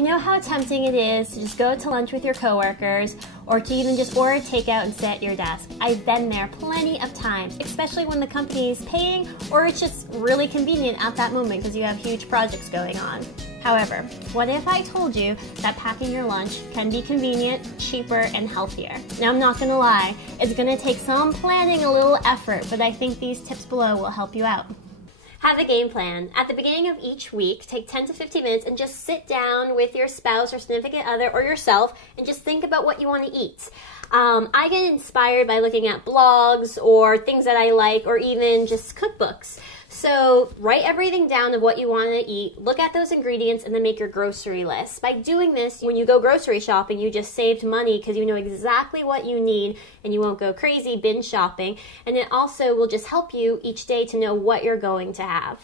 I know how tempting it is to just go to lunch with your coworkers or to even just order takeout and sit at your desk. I've been there plenty of times, especially when the company is paying or it's just really convenient at that moment because you have huge projects going on. However, what if I told you that packing your lunch can be convenient, cheaper, and healthier? Now, I'm not gonna lie, it's gonna take some planning, a little effort, but I think these tips below will help you out. Have a game plan. At the beginning of each week, take 10 to 15 minutes and just sit down with your spouse or significant other or yourself and just think about what you want to eat. I get inspired by looking at blogs or things that I like or even just cookbooks. So write everything down of what you want to eat, look at those ingredients, and then make your grocery list. By doing this, when you go grocery shopping, you just saved money because you know exactly what you need and you won't go crazy binge shopping. And it also will just help you each day to know what you're going to have.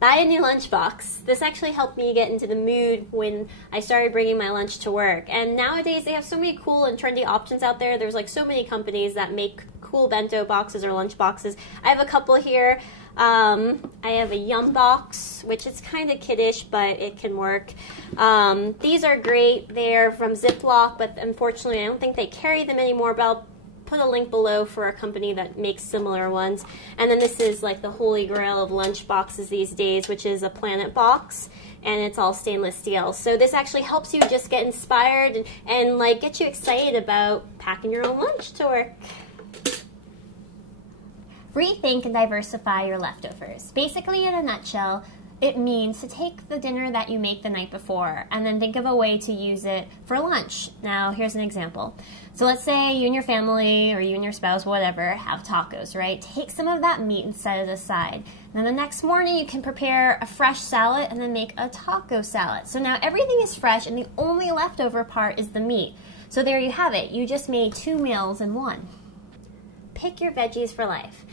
Buy a new lunchbox. This actually helped me get into the mood when I started bringing my lunch to work. And nowadays they have so many cool and trendy options out there. There's like so many companies that make cool bento boxes or lunch boxes. I have a couple here. I have a Yum box, which is kind of kiddish, but it can work. These are great. They're from Ziploc, but unfortunately I don't think they carry them anymore, but I'll put a link below for a company that makes similar ones. And then this is like the holy grail of lunch boxes these days, which is a Planet box, and it's all stainless steel. So this actually helps you just get inspired and like get you excited about packing your own lunch to work. Rethink and diversify your leftovers. Basically, in a nutshell, it means to take the dinner that you make the night before and then think of a way to use it for lunch. Now, here's an example. So let's say you and your family or you and your spouse, whatever, have tacos, right? Take some of that meat and set it aside. Then the next morning you can prepare a fresh salad and then make a taco salad. So now everything is fresh and the only leftover part is the meat. So there you have it. You just made 2 meals in one. Pick your veggies for life.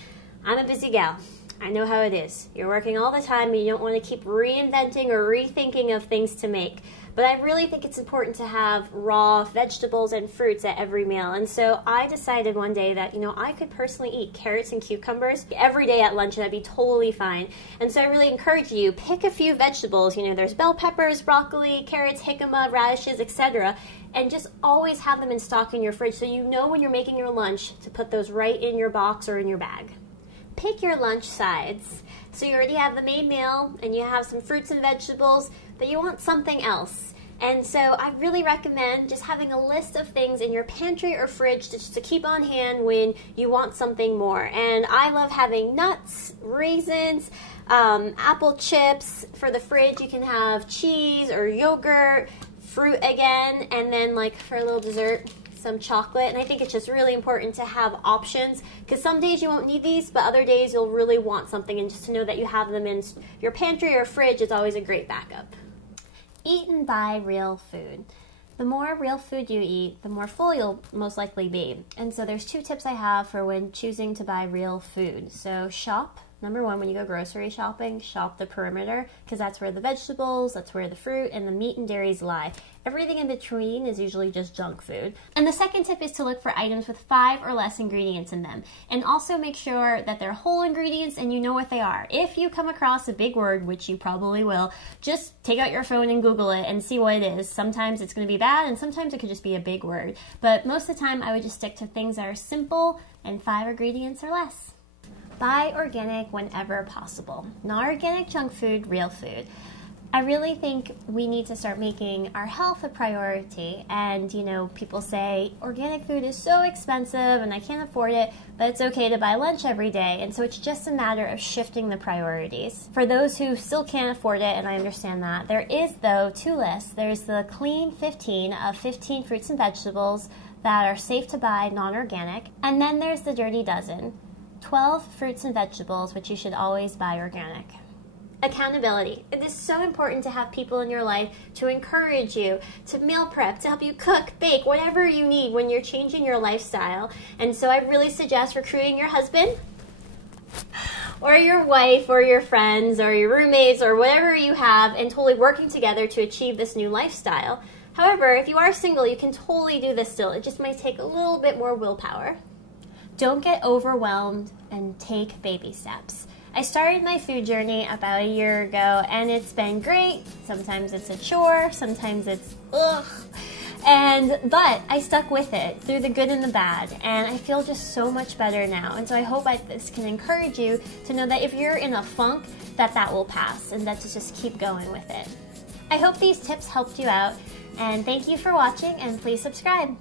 I'm a busy gal. I know how it is. You're working all the time and you don't want to keep reinventing or rethinking of things to make. But I really think it's important to have raw vegetables and fruits at every meal. And so I decided one day that, I could personally eat carrots and cucumbers every day at lunch and that'd be totally fine. And so I really encourage you, pick a few vegetables. There's bell peppers, broccoli, carrots, jicama, radishes, etc. And just always have them in stock in your fridge so you know when you're making your lunch to put those right in your box or in your bag. Pick your lunch sides. So you already have the main meal and you have some fruits and vegetables, but you want something else. And so I really recommend just having a list of things in your pantry or fridge just to keep on hand when you want something more. And I love having nuts, raisins, apple chips. For the fridge, you can have cheese or yogurt, fruit again, and then like for a little dessert, some chocolate. And I think it's just really important to have options because some days you won't need these, but other days you'll really want something, and just to know that you have them in your pantry or fridge is always a great backup. Eat and buy real food. The more real food you eat, the more full you'll most likely be. And so there's 2 tips I have for when choosing to buy real food. So shop. Number 1, when you go grocery shopping, shop the perimeter because that's where the vegetables, that's where the fruit, and the meat and dairies lie. Everything in between is usually just junk food. And the second tip is to look for items with 5 or less ingredients in them. And also make sure that they're whole ingredients and you know what they are. If you come across a big word, which you probably will, just take out your phone and Google it and see what it is. Sometimes it's going to be bad and sometimes it could just be a big word. But most of the time I would just stick to things that are simple and 5 ingredients or less. Buy organic whenever possible. Not organic junk food, real food. I really think we need to start making our health a priority. And, people say organic food is so expensive and I can't afford it, but it's okay to buy lunch every day. And so it's just a matter of shifting the priorities. For those who still can't afford it, and I understand that, there is, though, 2 lists. There's the Clean 15 of 15 fruits and vegetables that are safe to buy, non-organic. And then there's the Dirty Dozen, 12 fruits and vegetables, which you should always buy organic. Accountability. It is so important to have people in your life to encourage you, to meal prep, to help you cook, bake, whatever you need when you're changing your lifestyle. And so I really suggest recruiting your husband or your wife or your friends or your roommates or whatever you have and totally working together to achieve this new lifestyle. However, if you are single, you can totally do this still. It just might take a little bit more willpower. Don't get overwhelmed and take baby steps. I started my food journey about a year ago, and it's been great. Sometimes it's a chore, sometimes it's ugh. But I stuck with it through the good and the bad, and I feel just so much better now. And so I hope this can encourage you to know that if you're in a funk, that will pass, and that to just keep going with it. I hope these tips helped you out, and thank you for watching, and please subscribe.